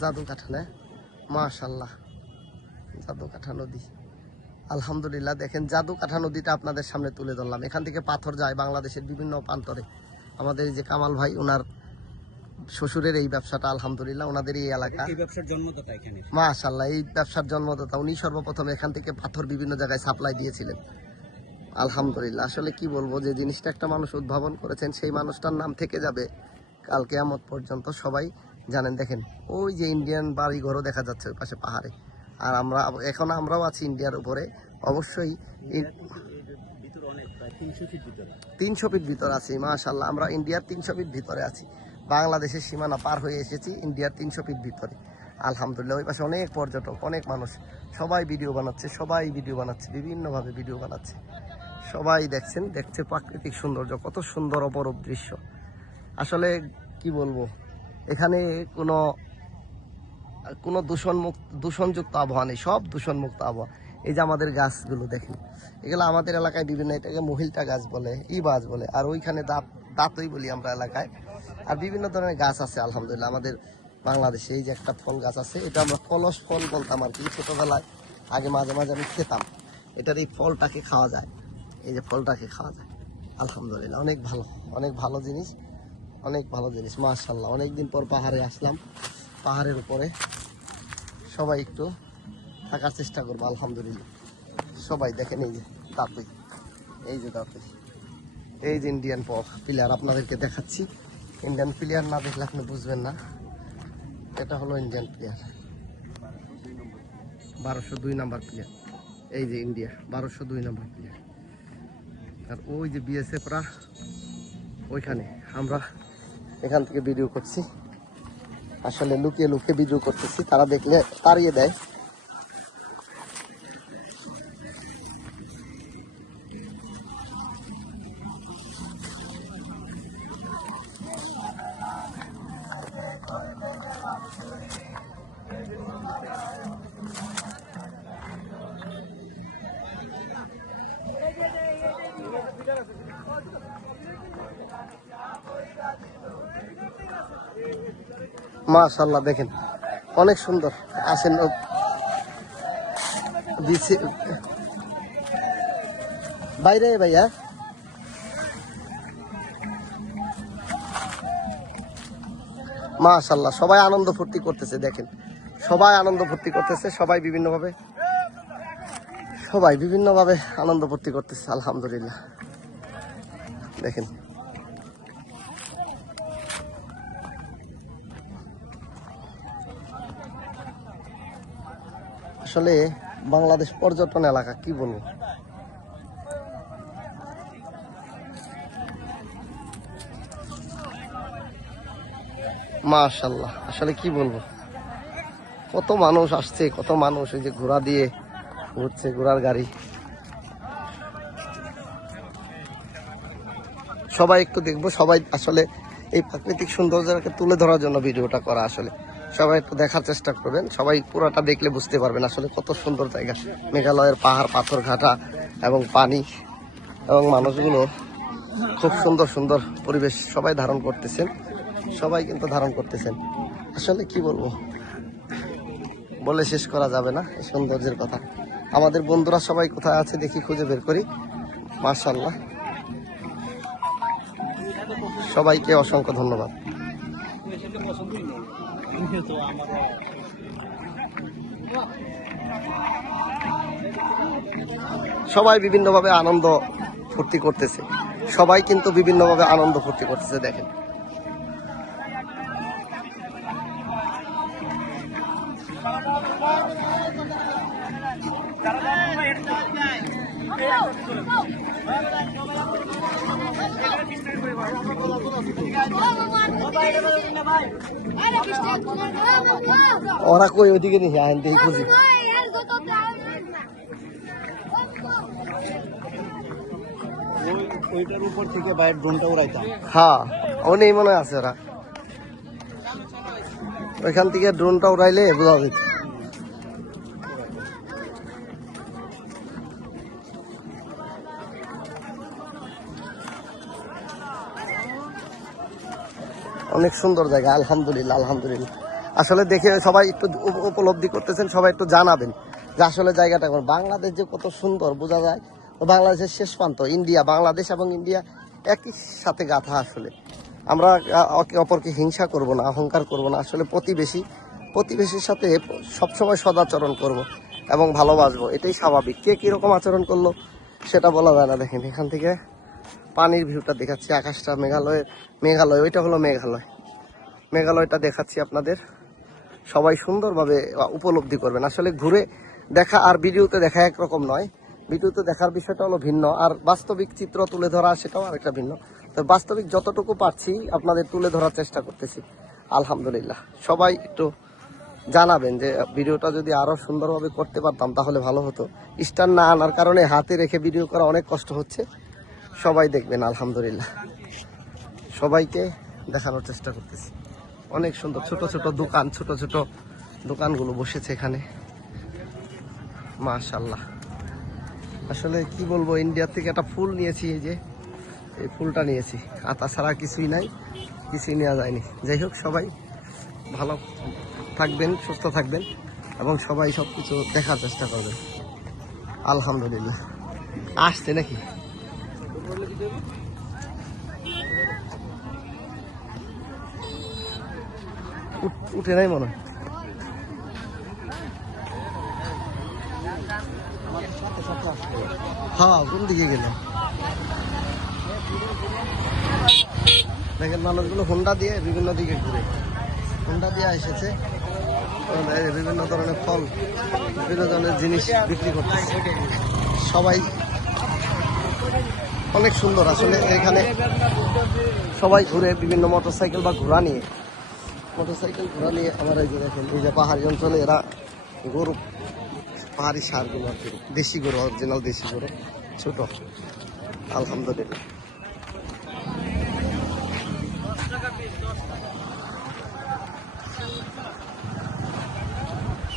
জাদু কাঠা না মাশাল্লাহ জাদু কাঠা নদী। আলহামদুলিল্লাহ দেখেন জাদু কাঠা নদীটা আপনাদের সামনে তুলে ধরলাম। এখান থেকে পাথর যায় বাংলাদেশের বিভিন্ন প্রান্তরে। আমাদের এই যে কামাল ভাই ওনার শ্বশুরের এই ব্যবসাটা আলহামদুলিল্লাহ ওনাদের এই এলাকা। মাশাল্লাহ এই ব্যবসার জন্মদাতা। উনি সর্বপ্রথম এখান থেকে পাথর বিভিন্ন জায়গায় সাপ্লাই দিয়েছিলেন। আলহামদুলিল্লাহ আসলে কি বলব যে জিনিসটা একটা মানুষ উদ্ভাবন করেছেন সেই মানুষটার নাম থেকে যাবে। কালকে কেয়ামত পর্যন্ত সবাই জানেন দেখেন ওই যে ইন্ডিয়ান বাড়ি ঘরও দেখা যাচ্ছে ওই পাশে পাহাড়ে। আর আমরা এখন আমরাও আছি ইন্ডিয়ার উপরে। অবশ্যই এই ভিতর তিনশো ফিট ভিতরে। তিনশো ফিট ভিতর আছি মাশাল্লাহ আমরা ইন্ডিয়ার তিনশো ফিট ভিতরে আছি। বাংলাদেশের সীমানা পার হয়ে এসেছি ইন্ডিয়ার তিনশো ফিট ভিতরে। আলহামদুলিল্লাহ ওই পাশে অনেক পর্যটক অনেক মানুষ। সবাই ভিডিও বানাচ্ছে সবাই ভিডিও বানাচ্ছে বিভিন্নভাবে ভিডিও বানাচ্ছে। সবাই দেখছেন দেখছে প্রাকৃতিক সৌন্দর্য কত সুন্দর অপরূপ দৃশ্য। আসলে কি বলব? এখানে কোনো কোনো দূষণ মুক্ত দূষণযুক্ত আবহাওয়া নেই, সব দূষণমুক্ত আবহাওয়া। এই যে আমাদের গাছগুলো দেখেন, এগুলো আমাদের এলাকায় বিভিন্ন, এটাকে মহিলটা গাছ বলে, ই গাছ বলে, আর ওইখানে দাঁত, দাঁতই বলি আমরা এলাকায়। আর বিভিন্ন ধরনের গাছ আছে, আলহামদুলিল্লাহ, আমাদের বাংলাদেশে এই যে একটা ফল গাছ আছে, এটা আমরা কলস ফল বলতাম আর কি, ছোটোবেলায় আগে মাঝে মাঝে আমি খেতাম। এটার এই ফলটাকে খাওয়া যায়, এই যে ফলটাকে খাওয়া যায়, আলহামদুলিল্লাহ, অনেক ভালো অনেক ভালো জিনিস। অনেক ভালো জিনিস মাশাল্লাহ অনেকদিন পর পাহাড়ে আসলাম। পাহাড়ের উপরে সবাই একটু থাকার চেষ্টা করব, আলহামদুলিল্লাহ। সবাই দেখেন এই যে দাঁতুই এই যে দাঁতুই এই যে ইন্ডিয়ান প্লেয়ার আপনাদেরকে দেখাচ্ছি। ইন্ডিয়ান প্লেয়ার না দেখলে আপনি বুঝবেন না। এটা হলো ইন্ডিয়ান প্লেয়ার বারোশো দুই নাম্বার প্লেয়ার এই যে ইন্ডিয়া বারোশো দুই নাম্বার প্লেয়ার আর ওই যে বিএসএফরা ওইখানে আমরা এখান থেকে ভিডিও করছি। আসলে লুকিয়ে লুকিয়ে ভিডিও করতেছি। তারা দেখলে তাড়িয়ে দেয়। মাশাল্লাহ দেখেন। অনেক সুন্দর। আসেন দিছি। বাইরে ভাইয়া। মাশাল্লাহ সবাই আনন্দ ফুর্তি করতেছে, দেখেন। সবাই আনন্দ ফুর্তি করতেছে, সবাই বিভিন্নভাবে সবাই বিভিন্নভাবে আনন্দ ফুর্তি করতেছে, আলহামদুলিল্লাহ। দেখেন। আসলে বাংলাদেশ পর্যটন এলাকা, কি বলব? মাশাল্লাহ আসলে কি বলব? কত মানুষ আসছে, কত মানুষ এই যে ঘোড়া দিয়ে ঘুরছে, ঘোড়ার গাড়ি। সবাই একটু দেখব, সবাই আসলে এই প্রাকৃতিক সৌন্দর্যটাকে তুলে ধরার জন্য ভিডিওটা করা আসলে। সবাই একটু দেখার চেষ্টা করবেন। সবাই পুরোটা দেখলে বুঝতে পারবেন আসলে কত সুন্দর জায়গা। মেঘালয়ের পাহাড় পাথর ঘাটা এবং পানি এবং মানুষগুলো খুব সুন্দর সুন্দর পরিবেশ সবাই ধারণ করতেছেন। সবাই কিন্তু ধারণ করতেছেন। আসলে কি বলব? বলে শেষ করা যাবে না, এই সৌন্দর্যের কথা। আমাদের বন্ধুরা সবাই কোথায় আছে দেখি খুঁজে বের করি। মার্শাল্লাহ সবাইকে অসংখ্য ধন্যবাদ। সবাই বিভিন্নভাবে আনন্দ ফুর্তি করতেছে। সবাই কিন্তু বিভিন্নভাবে আনন্দ ফুর্তি করতেছে দেখেন। ওরা কই ওইদিকে নিয়ে আহেন দেখি খুঁজি। ওই ওইটার উপর থেকে বাইরের ড্রোনটা উড়াইতাম। হ্যাঁ মনে আছে ওরা। ওইখান থেকে ড্রোনটা উড়াইলে বোঝা যেত। অনেক সুন্দর জায়গা, আলহামদুলিল্লাহ আলহামদুলিল্লাহ। আসলে দেখে সবাই একটু উপ- উপলব্ধি করতেছেন, সবাই একটু জানাবেন যে আসলে জায়গাটা বাংলাদেশ যে কত সুন্দর, বোঝা যায়? বাংলাদেশের শেষ প্রান্ত, ইন্ডিয়া, বাংলাদেশ এবং ইন্ডিয়া একই সাথে গাথা আসলে। আমরা অপরকে হিংসা করব না, অহংকার করব না, আসলে প্রতিবেশী, প্রতিবেশীর সাথে সবসময় সদাচরণ করব এবং ভালোবাসবো, এটাই স্বাভাবিক। কে কীরকম আচরণ করল, সেটা বলা যায় না। দেখেন, এখান থেকে পানির ভিউটা দেখাচ্ছি, আকাশটা মেঘালয়ের মেঘালয়, ওইটা হলো মেঘালয়। মেঘালয়টা দেখাচ্ছি আপনাদের। সবাই সুন্দরভাবে উপলব্ধি করবেন। আসলে ঘুরে দেখা আর ভিডিওতে দেখা একরকম নয়। ভিডিওতে দেখার বিষয়টা হলো ভিন্ন, আর বাস্তবিক চিত্র তুলে ধরা সেটাও আরেকটা ভিন্ন। তো বাস্তবিক যতটুকু পারছি আপনাদের তুলে ধরার চেষ্টা করতেছি। আলহামদুলিল্লাহ। সবাই একটু জানাবেন যে ভিডিওটা যদি আরও সুন্দরভাবে করতে পারতাম তাহলে ভালো হতো। স্ট্যান্ড না আনার কারণে হাতে রেখে ভিডিও করা অনেক কষ্ট হচ্ছে। সবাই দেখবেন, আলহামদুলিল্লাহ। সবাইকে দেখানোর চেষ্টা করতেছি। অনেক সুন্দর, ছোট ছোট দোকান, ছোট ছোট দোকানগুলো বসেছে এখানে। মাশাল্লাহ আসলে কি বলব ইন্ডিয়া থেকে একটা ফুল নিয়েছি, এই যে, এই ফুলটা নিয়েছি। আর তাছাড়া কিছুই নাই, কিছুই নেওয়া যায়নি। যাই হোক, সবাই ভালো থাকবেন, সুস্থ থাকবেন, এবং সবাই সব কিছু দেখার চেষ্টা করবেন। আলহামদুলিল্লাহ। আসছে নাকি? উঠ- নাই মনে হয়। হ্যাঁ কোন দিকে গেল দেখেন, মানুষগুলো হোন্ডা দিয়ে বিভিন্ন দিকে ঘুরে। হোন্ডা দিয়ে এসেছে। বিভিন্ন ধরনের ফল, বিভিন্ন ধরনের জিনিস বিক্রি করতেছে। সবাই অনেক সুন্দর। আসলে এখানে সবাই ঘুরে বিভিন্ন মোটরসাইকেল বা ঘোড়া নিয়ে। মোটরসাইকেল ঘোড়া নিয়ে আমার এই যে দেখেন, এই যে পাহাড়ি অঞ্চলে এরা গরু, পাহাড়ি সারগুলো আর কি, দেশি গরু অরিজিনাল দেশি গরু, ছোট। আলহামদুলিল্লাহ।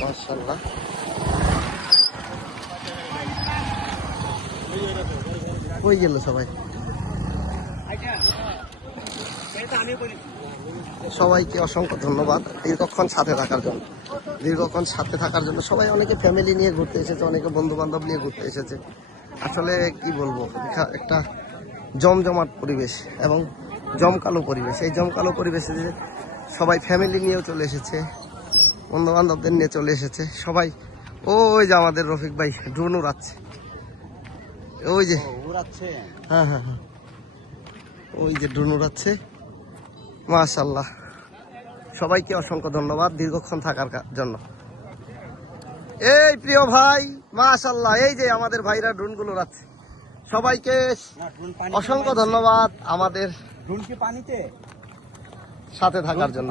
মাশাল্লাহ কই গেল সবাই। সবাইকে অসংখ্য ধন্যবাদ দীর্ঘক্ষণ সাথে থাকার জন্য। দীর্ঘক্ষণ সাথে থাকার জন্য সবাই অনেকে ফ্যামিলি নিয়ে ঘুরতে এসেছে, অনেকে বন্ধু বান্ধব নিয়ে ঘুরতে এসেছে। আসলে কি বলব একটা জমজমাট পরিবেশ এবং জমকালো পরিবেশ। এই জমকালো পরিবেশে যে সবাই ফ্যামিলি নিয়েও চলে এসেছে বন্ধু বান্ধবদের নিয়ে চলে এসেছে, সবাই, ওই যে আমাদের রফিক ভাই ড্রোন উড়াচ্ছে। ওই যে। হ্যাঁ হ্যাঁ হ্যাঁ। ওই যে ড্রোন উড়াচ্ছে। মাশাল্লাহ সবাইকে অসংখ্য ধন্যবাদ দীর্ঘক্ষণ থাকার জন্য। এই প্রিয় ভাই মাশাল্লাহ এই যে আমাদের ভাইরা ড্রোনগুলো উড়াচ্ছে। সবাইকে অসংখ্য ধন্যবাদ আমাদের পানিতে? সাথে থাকার জন্য।